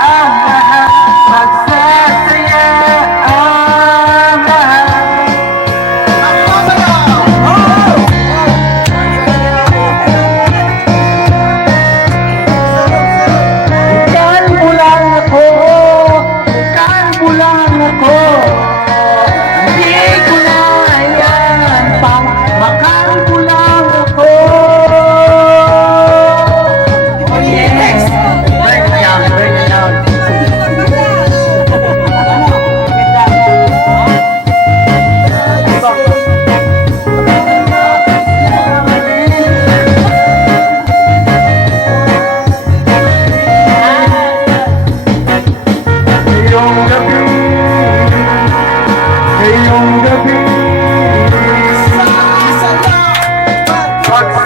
أهلها Ah!